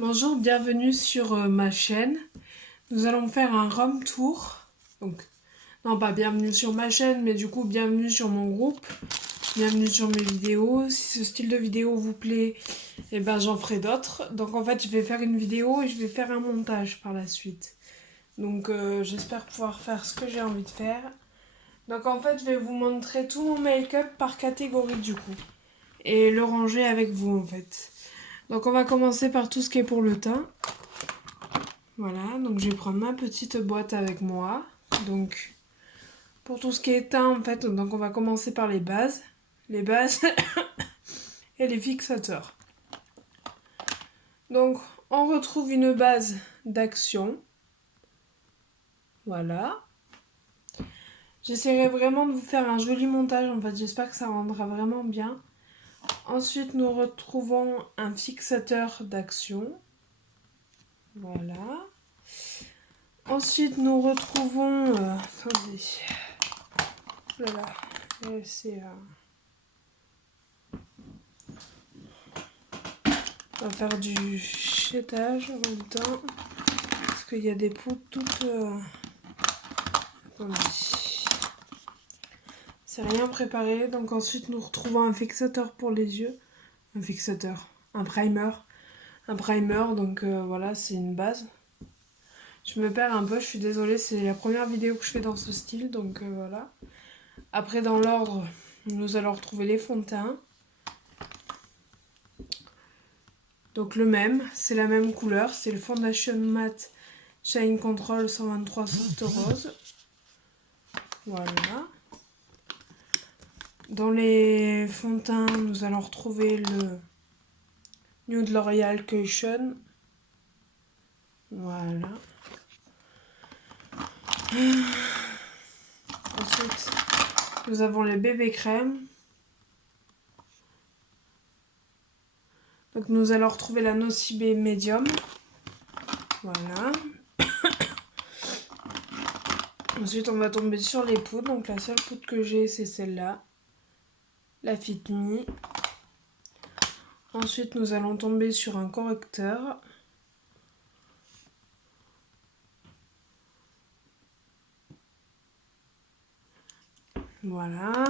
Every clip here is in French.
Bonjour, bienvenue sur ma chaîne. Nous allons faire un room tour. Donc, non pas bienvenue sur ma chaîne, mais du coup bienvenue sur mon groupe. Bienvenue sur mes vidéos. Si ce style de vidéo vous plaît, eh ben j'en ferai d'autres. Donc en fait, je vais faire une vidéo et je vais faire un montage par la suite. Donc j'espère pouvoir faire ce que j'ai envie de faire. Donc en fait, je vais vous montrer tout mon make-up par catégorie du coup. Et le ranger avec vous en fait. Donc on va commencer par tout ce qui est pour le teint. Voilà, donc je vais prendre ma petite boîte avec moi. Donc pour tout ce qui est teint en fait, donc on va commencer par les bases. Les bases et les fixateurs. Donc on retrouve une base d'Action. Voilà. J'essaierai vraiment de vous faire un joli montage en fait, j'espère que ça rendra vraiment bien. Ensuite nous retrouvons un fixateur d'Action. Voilà. Ensuite nous retrouvons... attendez. Voilà. C'est... On va faire du chétage en même temps. Parce qu'il y a des poudres toutes... Attendez. C'est rien préparé. Donc ensuite nous retrouvons un fixateur pour les yeux. Un fixateur. Un primer. Un primer. Donc voilà, c'est une base. Je me perds un peu, je suis désolée. C'est la première vidéo que je fais dans ce style. Donc voilà. Après dans l'ordre, nous allons retrouver les fonds de teint. Donc le même, c'est la même couleur. C'est le Foundation Matte Shine Control 123 Soft Rose. Voilà. Dans les fonds de teint, nous allons retrouver le Nude L'Oréal Cushion. Voilà. Ensuite, nous avons les bébés crème. Donc nous allons retrouver la Nocibé Medium. Voilà. Ensuite, on va tomber sur les poudres. Donc la seule poudre que j'ai, c'est celle-là. La Fit Me. Ensuite, nous allons tomber sur un correcteur. Voilà.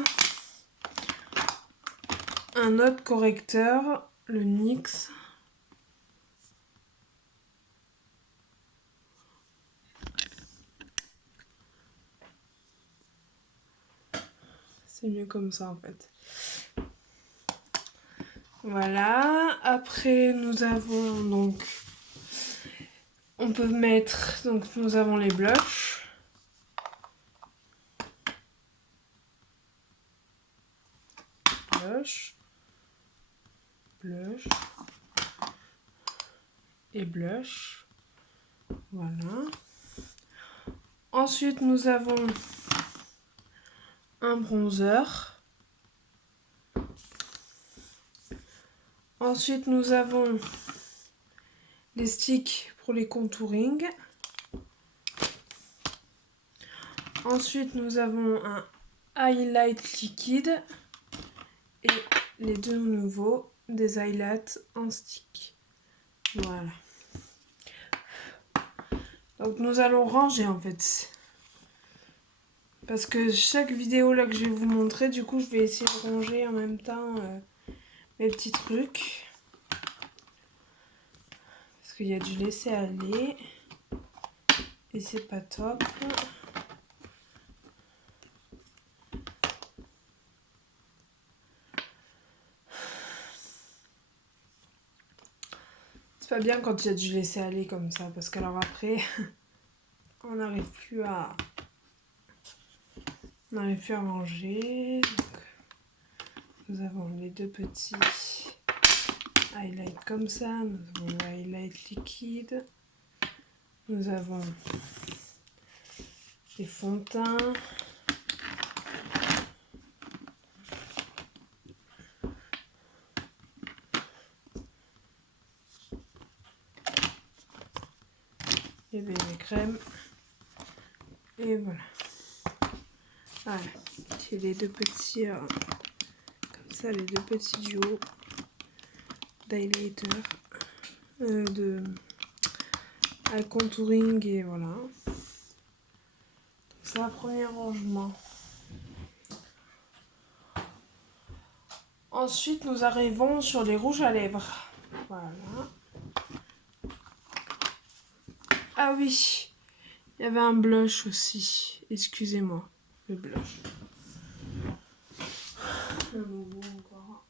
Un autre correcteur, le NYX. C'est mieux comme ça en fait. Voilà. Après, nous avons donc... On peut mettre... Donc, nous avons les blushs. Blush. Blush. Et blush. Voilà. Ensuite, nous avons un bronzer. Ensuite, nous avons les sticks pour les contouring. Ensuite, nous avons un highlight liquide et les deux nouveaux, des highlights en stick. Voilà. Donc nous allons ranger en fait. Parce que chaque vidéo là que je vais vous montrer, du coup je vais essayer de ranger en même temps mes petits trucs. Parce qu'il y a du laisser aller. Et c'est pas top. C'est pas bien quand il y a du laisser aller comme ça. Parce qu'alors après, on n'arrive plus à... On n'arrive plus à ranger. Donc, nous avons les deux petits highlights comme ça. Nous avons le highlight liquide. Nous avons les fonds de teint. Les bébés crème. Et voilà. Voilà. C'est les deux petits... comme ça, les deux petits duos d'highlighter. à contouring et voilà. C'est un premier rangement. Ensuite, nous arrivons sur les rouges à lèvres. Voilà. Ah oui, il y avait un blush aussi. Excusez-moi, le blush. Un nouveau encore.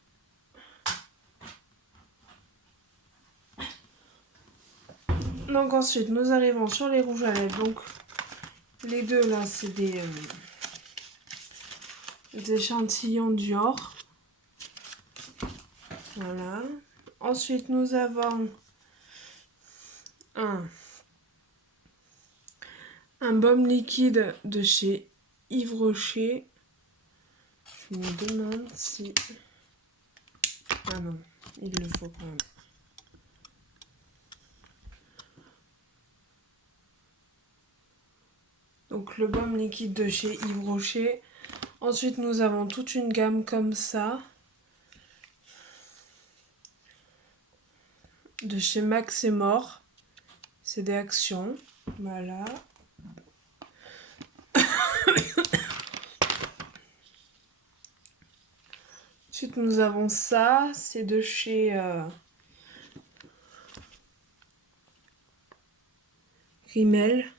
Donc ensuite, nous arrivons sur les rouges à lèvres. Donc les deux là, c'est des échantillons Dior. Voilà. Ensuite, nous avons un baume liquide de chez Yves Rocher. Je me demande si... Ah non, il le faut quand même. Donc le baume liquide de chez Yves Rocher. Ensuite, nous avons toute une gamme comme ça. De chez Max et Mort. C'est des actions. Voilà. Ensuite, nous avons ça. C'est de chez Rimmel.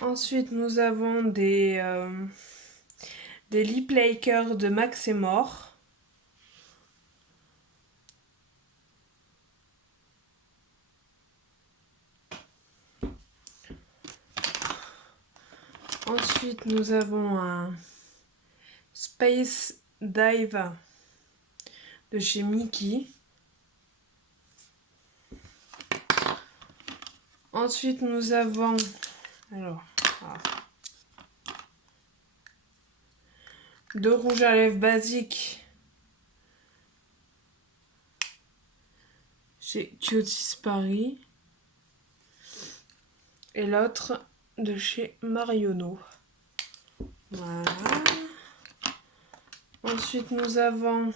Ensuite, nous avons des lip lakers de Max et Mort. Ensuite, nous avons un Space Dive de chez Mickey. Ensuite, nous avons deux rouges à lèvres basiques chez Cuties Paris. Et l'autre de chez Marionneau. Voilà. Ensuite, nous avons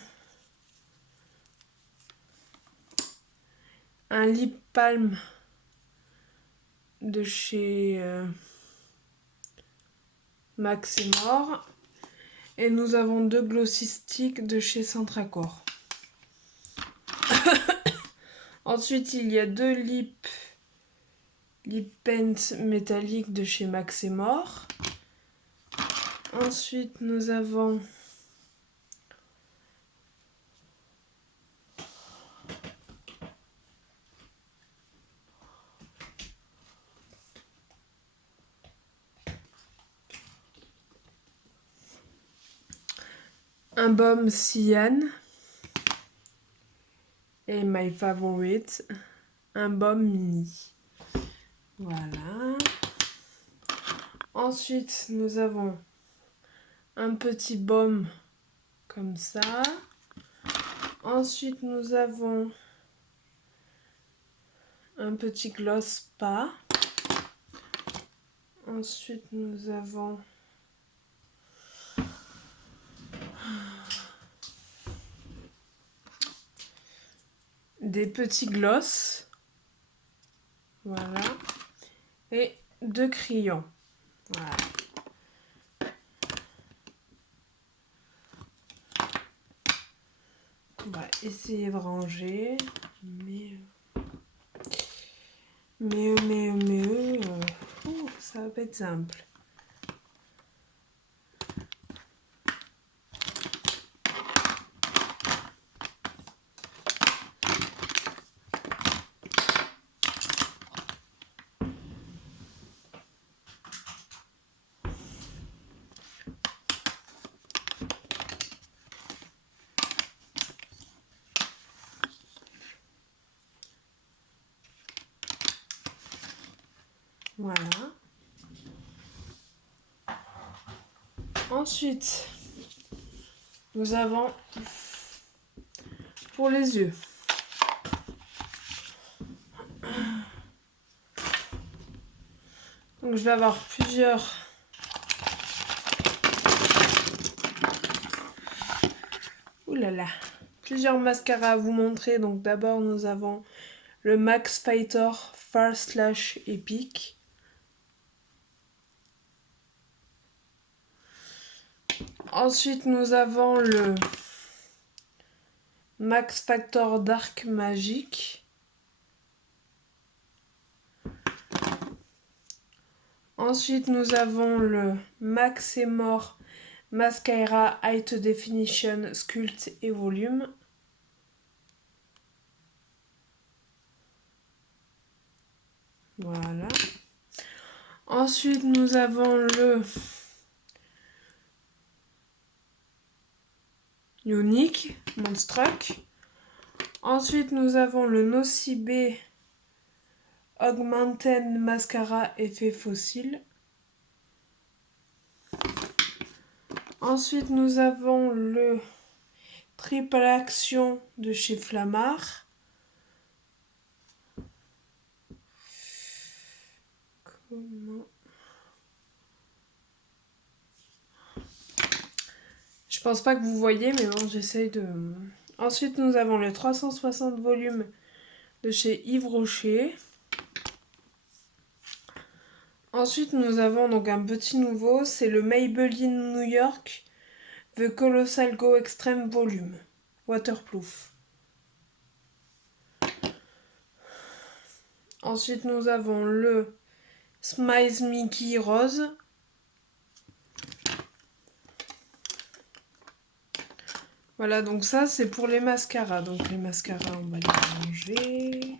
un lip balm de chez Max et Mort. Et nous avons deux glossy sticks de chez Centracor. Ensuite, il y a deux lip paint métalliques de chez Max et Mort. Ensuite, nous avons un baume Cyan et my favorite, un baume mini. Voilà. Ensuite, nous avons un petit baume comme ça. Ensuite, nous avons un petit gloss pas. Ensuite, nous avons des petits gloss. Voilà. Et deux crayons. Voilà. On va essayer de ranger. Ça va pas être simple. Voilà. Ensuite, nous avons pour les yeux. Donc je vais avoir là là, plusieurs mascaras à vous montrer. Donc d'abord nous avons le Max Fighter Far Slash Epic. Ensuite nous avons le Max Factor Dark Magic. Ensuite nous avons le Max Mort Mascara Height Definition Sculpt et Volume. Voilà. Ensuite nous avons le Unique Monstruck. Ensuite nous avons le Nocibé Augmented Mascara Effet Fossile. Ensuite nous avons le Triple Action de chez Flammar. Je pense pas que vous voyez, mais bon, j'essaye de... Ensuite, nous avons le 360 volumes de chez Yves Rocher. Ensuite, nous avons donc un petit nouveau, c'est le Maybelline New York The Colossal Go Extreme Volume Waterproof. Ensuite, nous avons le Smiles Mickey Rose. Voilà, donc ça c'est pour les mascaras. Donc les mascaras, on va les ranger.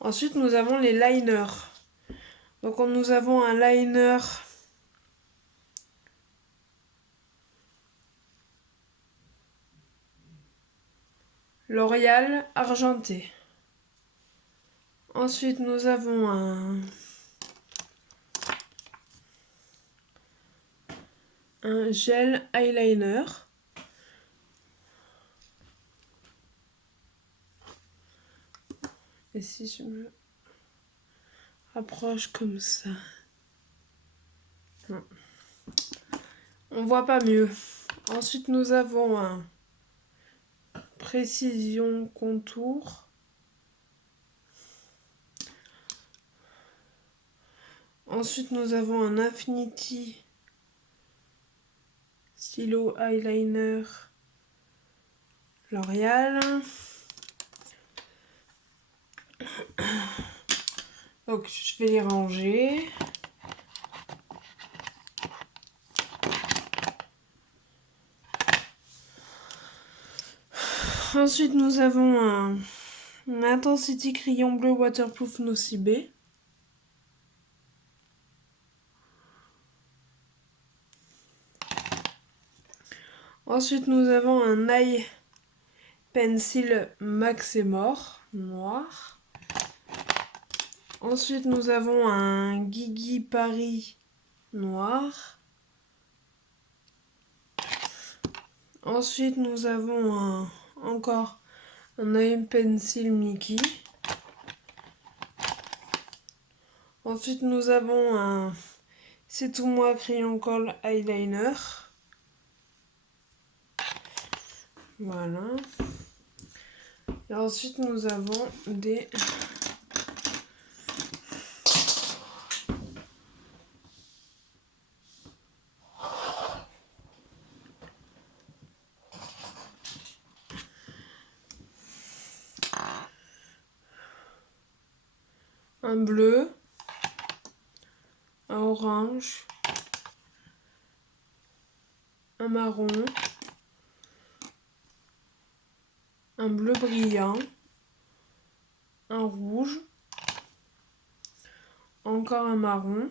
Ensuite, nous avons les liners. Donc nous avons un liner L'Oréal argenté. Ensuite, nous avons un gel eyeliner. Et si je me rapproche comme ça, non. On voit pas mieux. Ensuite, nous avons un Précision Contour. Ensuite, nous avons un Infinity Stylo Eyeliner L'Oréal. Donc, je vais les ranger. Ensuite, nous avons un Intensity Crayon Bleu Waterproof Nocibé. Ensuite, nous avons un Eye Pencil Max Mort noir. Ensuite, nous avons un Guigui Paris noir. Ensuite, nous avons encore un Eye Pencil Mickey. Ensuite, nous avons un C'est tout moi crayon colle eyeliner. Voilà. Et ensuite, nous avons des un bleu, un orange, un marron, un bleu brillant, un rouge, encore un marron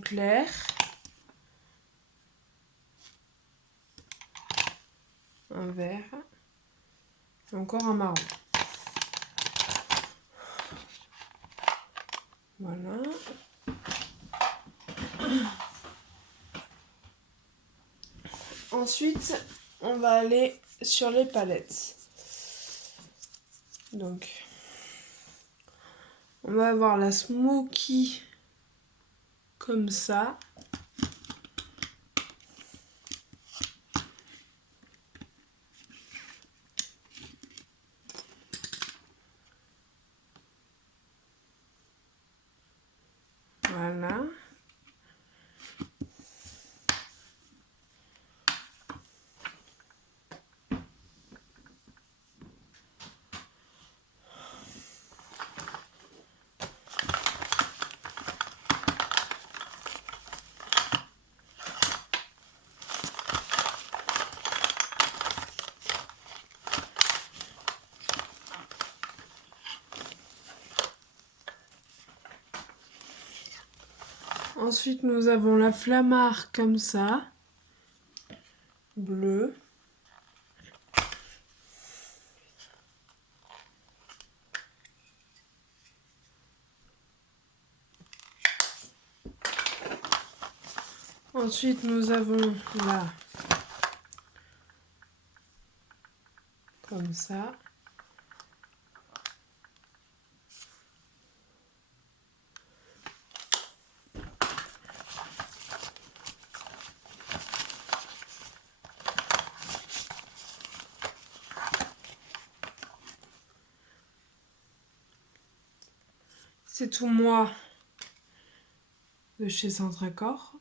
clair, un vert, et encore un marron. Voilà. Ensuite, on va aller sur les palettes. Donc, on va avoir la Smoky comme ça. Voilà. Ensuite, nous avons la Flammar comme ça, bleu. Ensuite, nous avons la comme ça. C'est tout moi de chez Centre-Accord.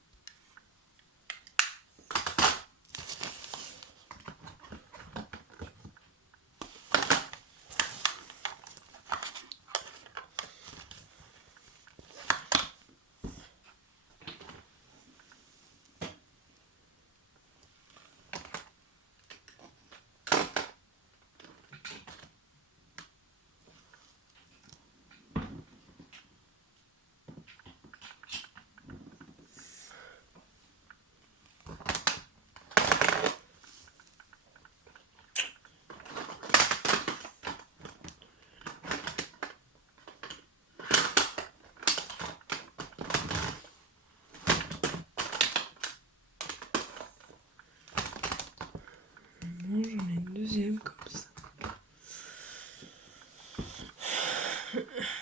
J'en ai une deuxième comme ça.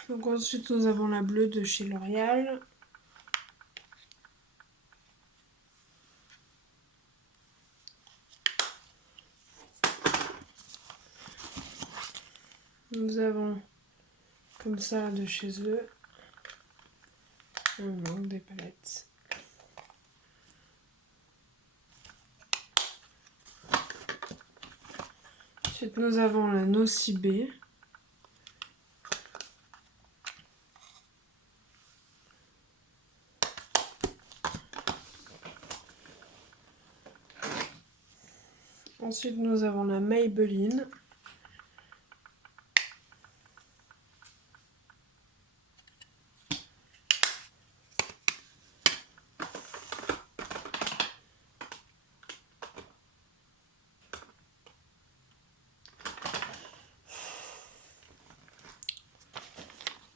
Donc ensuite nous avons la bleue de chez L'Oréal. Nous avons comme ça de chez eux. Il manque des palettes. Ensuite nous avons la Nocibé. Ensuite nous avons la Maybelline.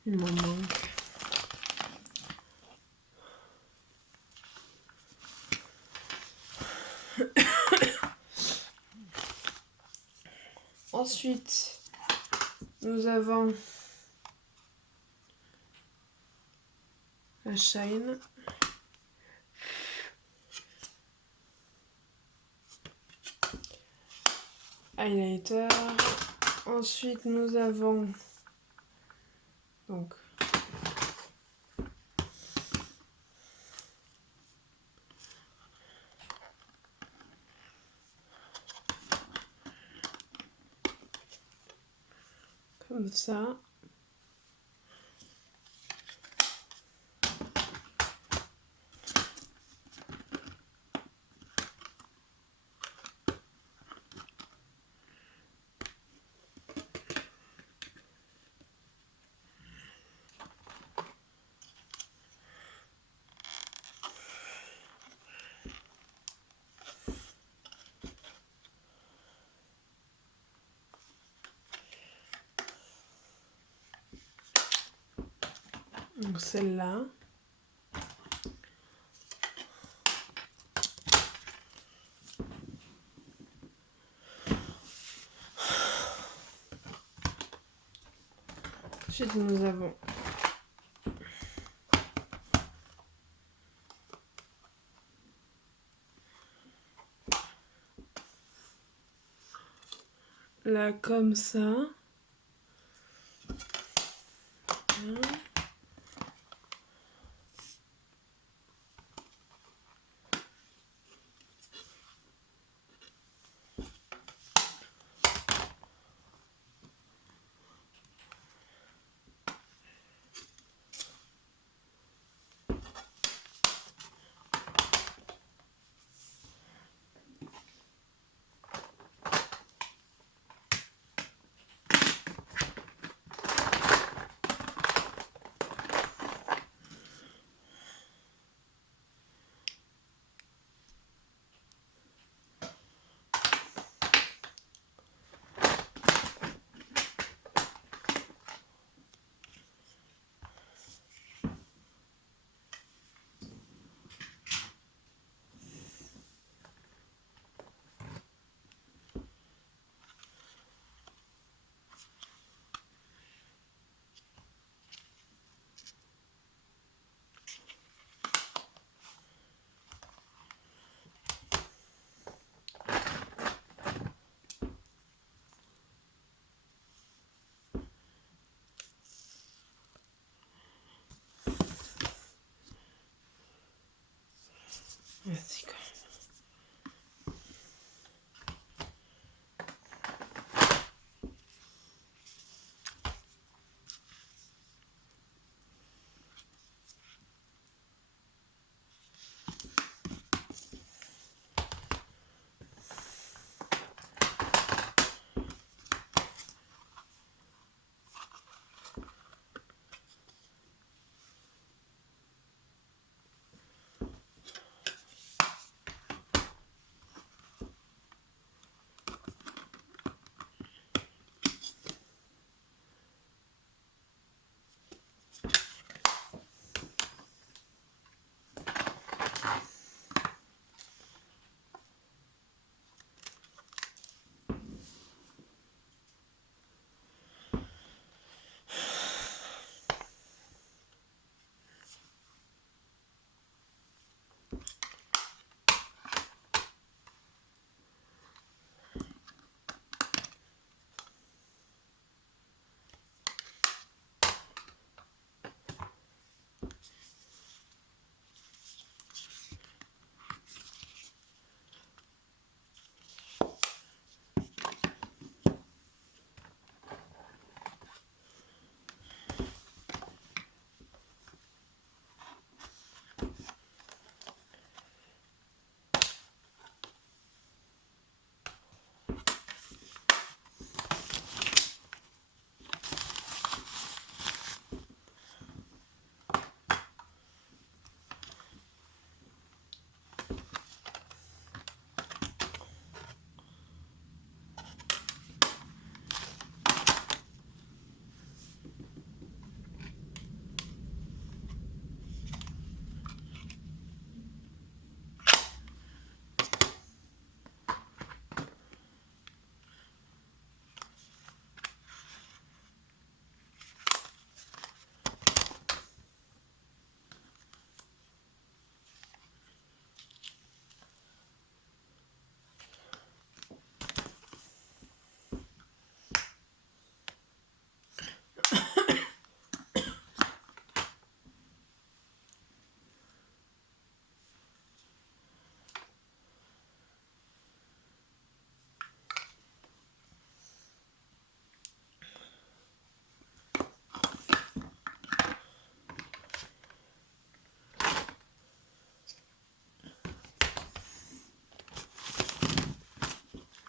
Il m'en manque. Ensuite, nous avons la Shine. Highlighter. Ensuite, nous avons donc comme ça. Donc celle-là. Ensuite, nous avons là comme ça. Voilà. Vas-y, quand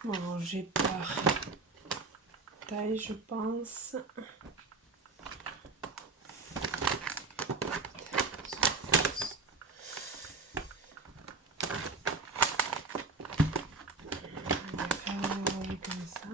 on va ranger par taille, je pense. On va quand même ranger comme ça.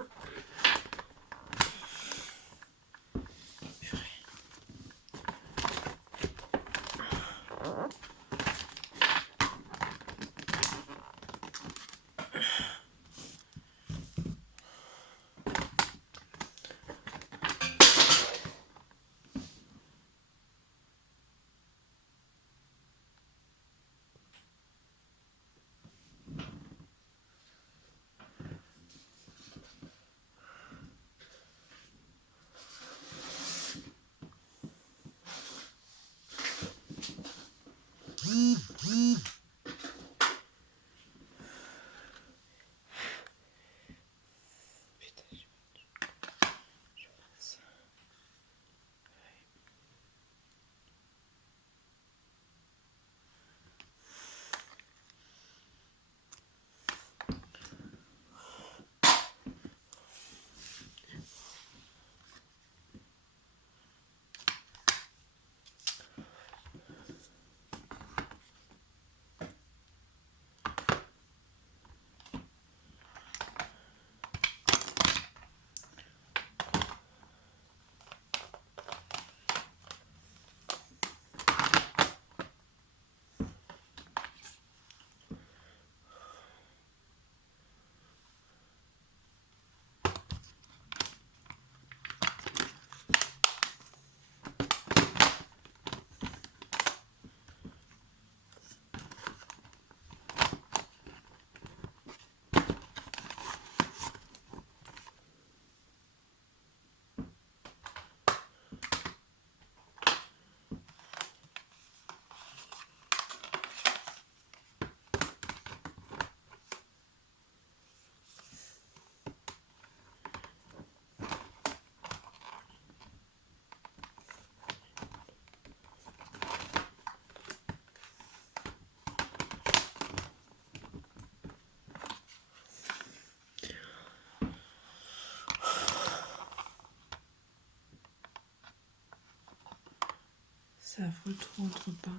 C'est affreux, trop entre pain.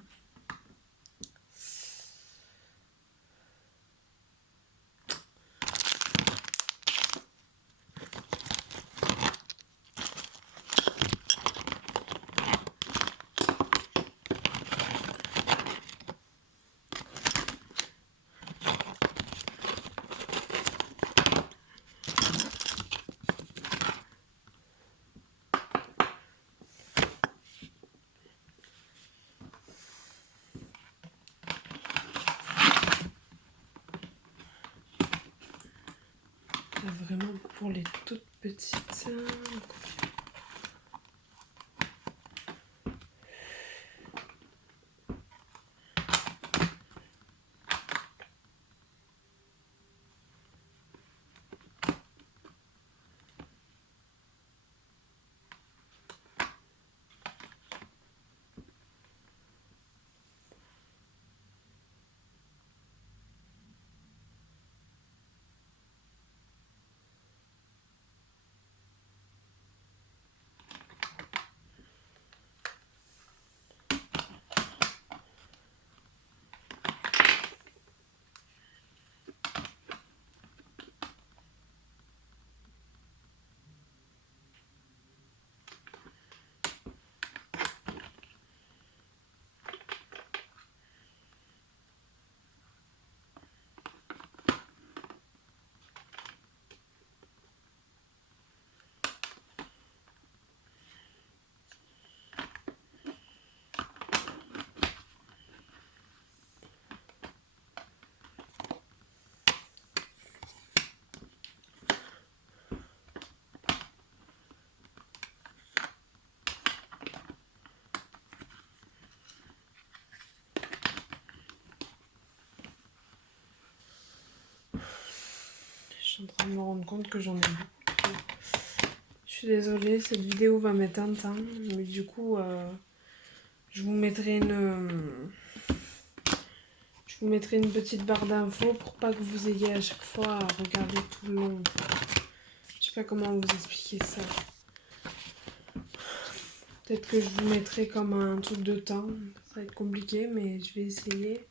Vraiment pour les toutes petites. Je suis en train de me rendre compte que j'en ai beaucoup trop. Je suis désolée, cette vidéo va mettre un temps, mais du coup, je vous mettrai une petite barre d'infos pour pas que vous ayez à chaque fois à regarder tout le long. Je sais pas comment vous expliquer ça. Peut-être que je vous mettrai comme un truc de temps. Ça va être compliqué, mais je vais essayer.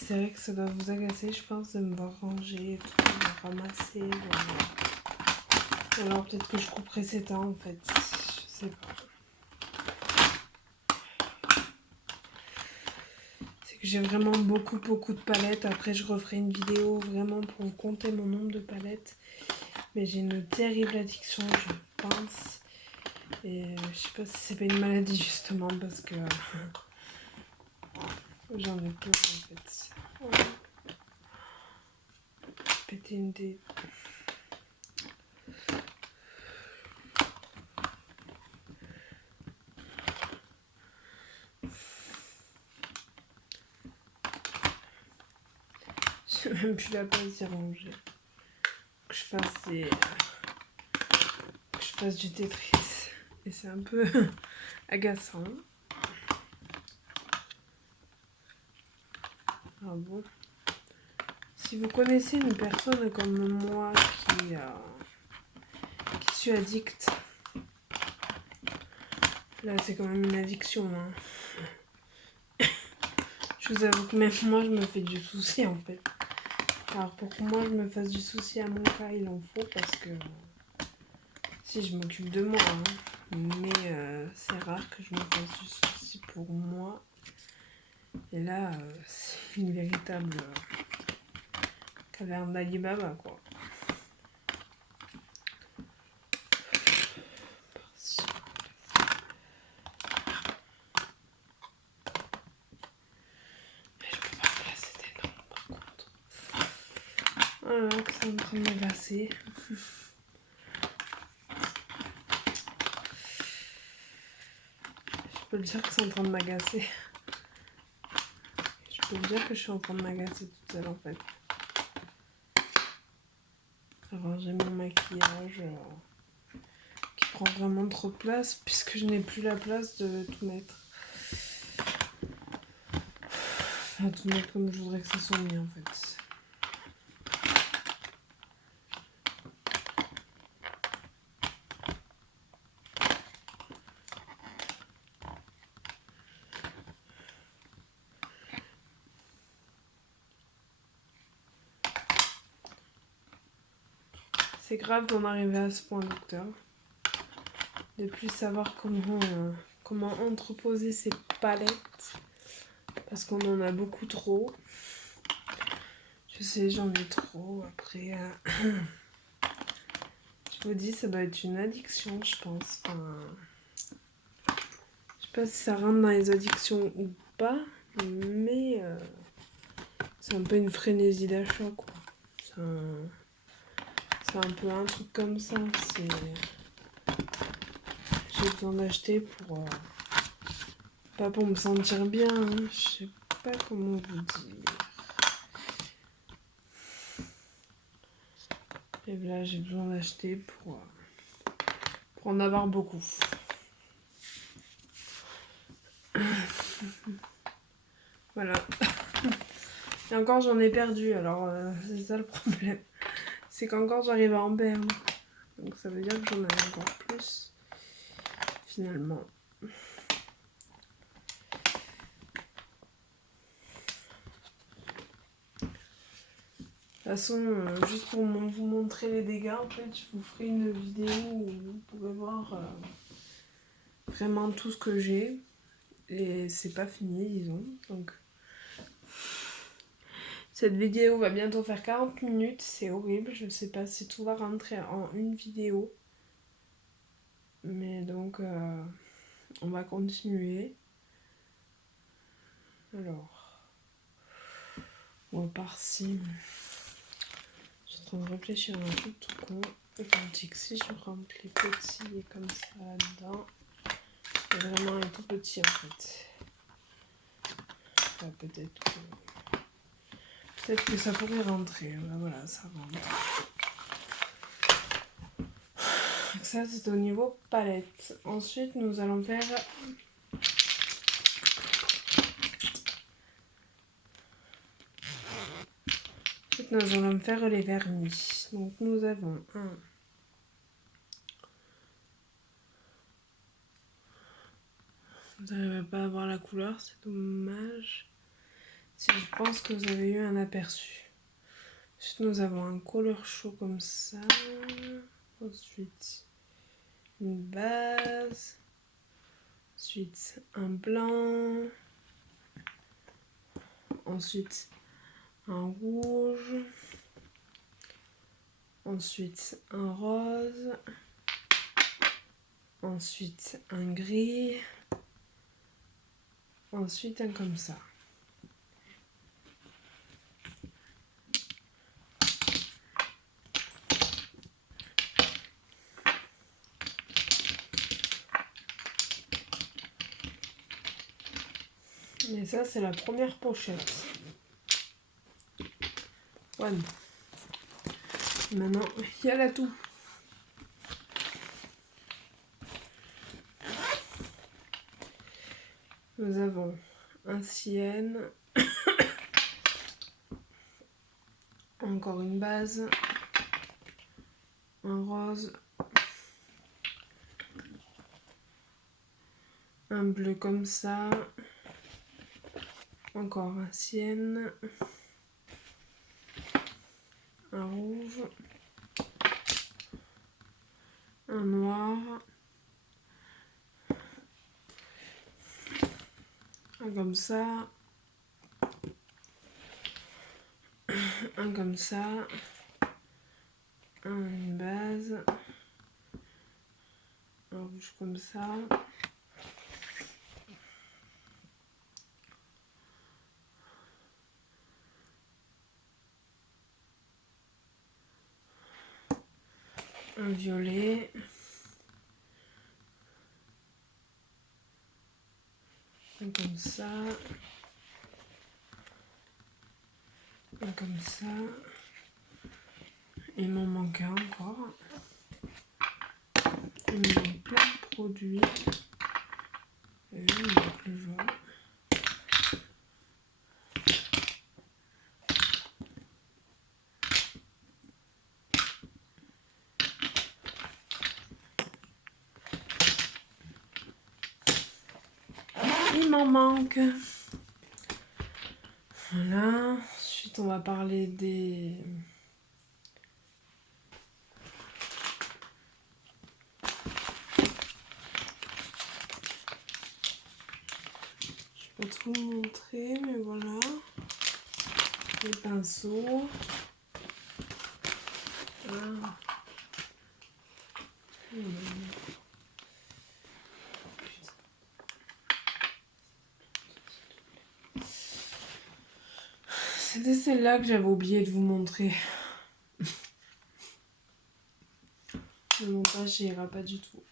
C'est vrai que ça va vous agacer, je pense, de me voir ranger, tout, me ramasser. Ou alors peut-être que je couperai ces temps, en fait. Je sais pas. C'est que j'ai vraiment beaucoup de palettes. Après, je referai une vidéo vraiment pour vous compter mon nombre de palettes. Mais j'ai une terrible addiction, je pense. Et je sais pas si c'est pas une maladie, justement, parce que j'en ai peur, en fait. Péter une des... J'ai même plus la place d'y ranger. Que je fasse du Tetris. Et c'est un peu agaçant. Ah bon. Si vous connaissez une personne comme moi qui suis addict, là c'est quand même une addiction. Hein. Je vous avoue que même moi je me fais du souci en fait. Alors pour que moi je me fasse du souci à mon cas, il en faut parce que si je m'occupe de moi, hein, mais c'est rare que je me fasse du souci pour moi. Et là, c'est une véritable caverne d'Ali Baba, quoi. Mais je peux pas placer des noms, par contre. Voilà, que c'est en train de m'agacer. Je peux le dire que c'est en train de m'agacer. Je peux le dire que je suis en train de m'agacer toute seule, en fait. Ranger mon maquillage qui prend vraiment trop de place puisque je n'ai plus la place de tout mettre. Enfin, tout mettre comme je voudrais que ça soit mis, en fait. C'est grave d'en arriver à ce point, docteur. De plus savoir comment entreposer ces palettes. Parce qu'on en a beaucoup trop. Je sais, j'en ai trop. Après, je vous dis, ça doit être une addiction, je pense. Enfin, je sais pas si ça rentre dans les addictions ou pas. Mais c'est un peu une frénésie d'achat, quoi. C'est un peu un truc comme ça. J'ai besoin d'acheter pour... pas pour me sentir bien, hein. Je sais pas comment vous dire. Et là, j'ai besoin d'acheter pour en avoir beaucoup. Voilà. Et encore, j'en ai perdu, alors c'est ça le problème. C'est qu'encore, j'arrive à en perdre. Donc ça veut dire que j'en ai encore plus, finalement. De toute façon, juste pour vous montrer les dégâts, en fait, je vous ferai une vidéo où vous pourrez voir vraiment tout ce que j'ai. Et c'est pas fini, disons. Donc, cette vidéo va bientôt faire 40 minutes. C'est horrible. Je sais pas si tout va rentrer en une vidéo. Mais donc, on va continuer. Alors, on va par-ci. Je suis en train de réfléchir à un truc tout con. Je me dis que si je rentre les petits comme ça là-dedans, c'est vraiment un tout petit en fait. Enfin, peut-être que ça pourrait rentrer. Voilà, ça rentre. Donc ça, c'est au niveau palette. Ensuite, nous allons faire... Ensuite, nous allons faire les vernis. Donc, nous avons un... Vous n'arrivez pas à voir la couleur, c'est dommage. Si je pense que vous avez eu un aperçu. Ensuite, nous avons un couleur chaud comme ça. Ensuite, une base. Ensuite, un blanc. Ensuite, un rouge. Ensuite, un rose. Ensuite, un gris. Ensuite, un comme ça. Et ça, c'est la première pochette. One. Maintenant, il y a la toux. Nous avons un cyan. Encore une base. Un rose. Un bleu comme ça. Encore un cyan. Un rouge. Un noir. Un comme ça. Un comme ça. Une base. Un rouge comme ça. Un violet. Un comme ça. Un comme ça. Il m'en manque un encore. Il me manque plein de produits. Et il me manque le jaune. Il m'en manque. Voilà. Ensuite, on va parler des Je vais tout montrer, mais voilà. Les pinceaux. Ah. C'était celle-là que j'avais oublié de vous montrer. Le montage ira pas du tout.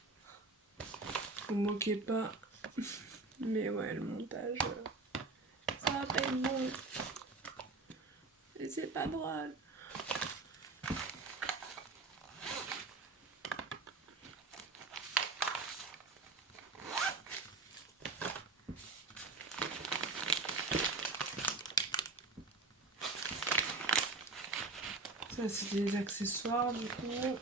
Vous moquez pas. Mais ouais, le montage, ça va pas être bon. Et c'est pas drôle. Ça, c'est des accessoires du coup.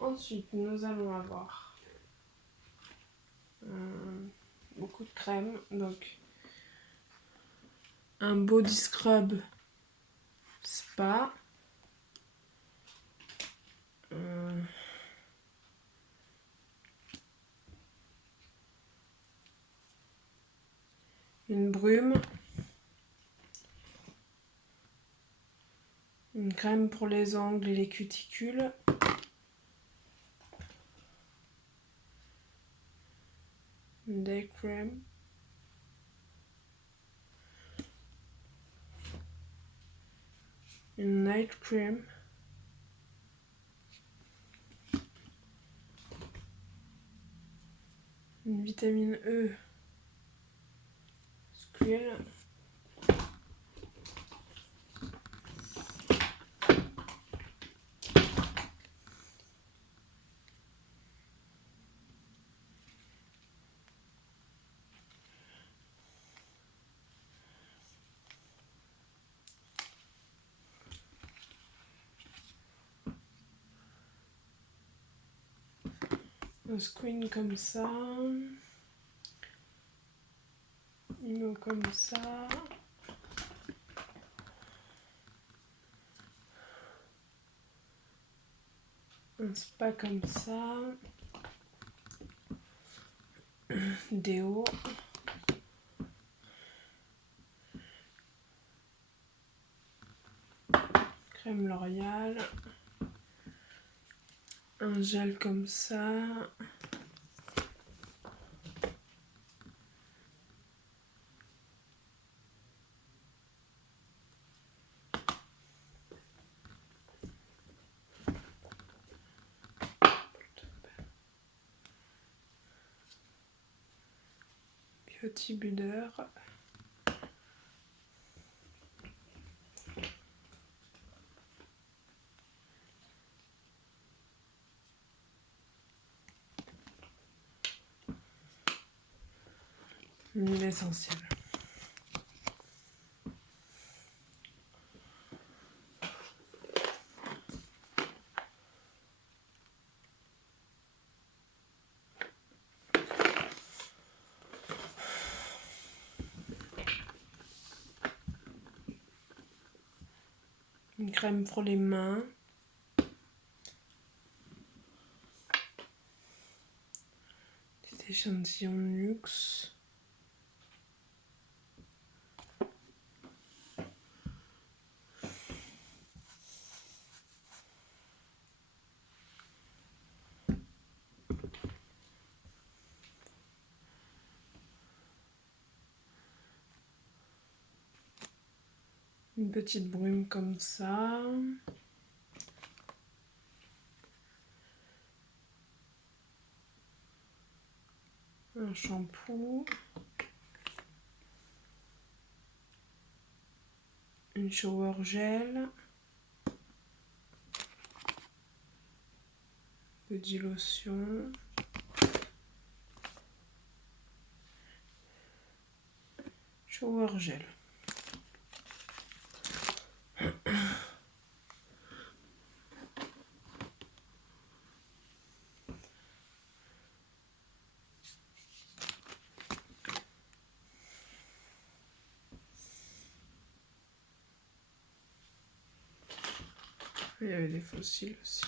Ensuite, nous allons avoir beaucoup de crème. Donc, un body scrub spa. Une brume. Une crème pour les ongles et les cuticules. Une day cream. Une night cream. Une vitamine E. Squill. Un screen comme ça. Une eau comme ça. Un spa comme ça. Déo. Crème L'Oréal. Un gel comme ça. Beauty Builder. L'huile essentielle. Une crème pour les mains. Petit échantillon luxe. Une petite brume comme ça. Un shampoing. Une shower gel. Body lotion. Shower gel. Il y avait des fossiles aussi.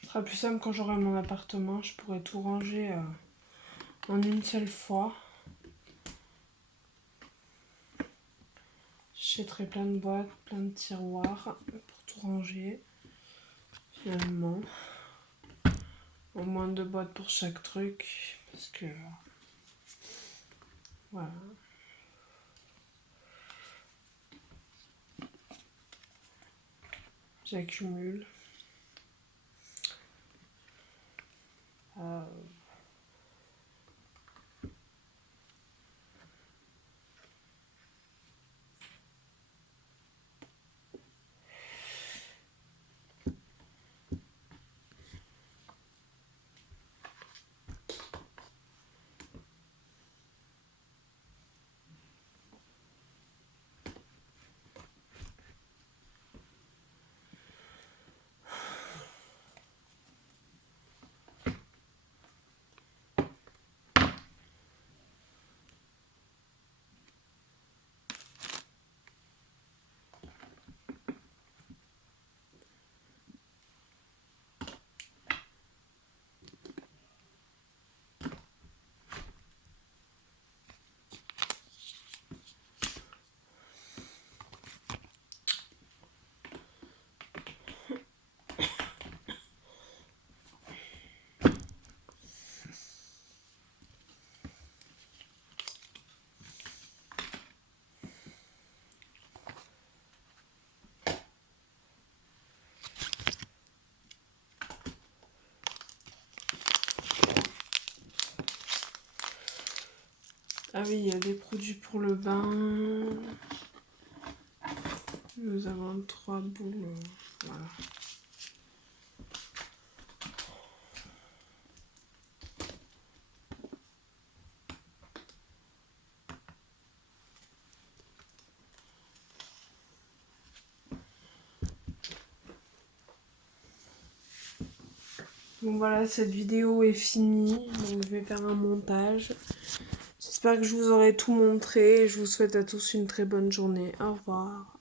Ce sera plus simple quand j'aurai mon appartement, je pourrai tout ranger en une seule fois. J'achèterai plein de boîtes, plein de tiroirs pour tout ranger. Finalement. Au moins 2 boîtes pour chaque truc. Parce que... Voilà. J'accumule. Ah oui, il y a des produits pour le bain. Nous avons 3 boules. Voilà. Bon voilà, cette vidéo est finie. Donc je vais faire un montage. J'espère que je vous aurai tout montré. Je vous souhaite à tous une très bonne journée. Au revoir.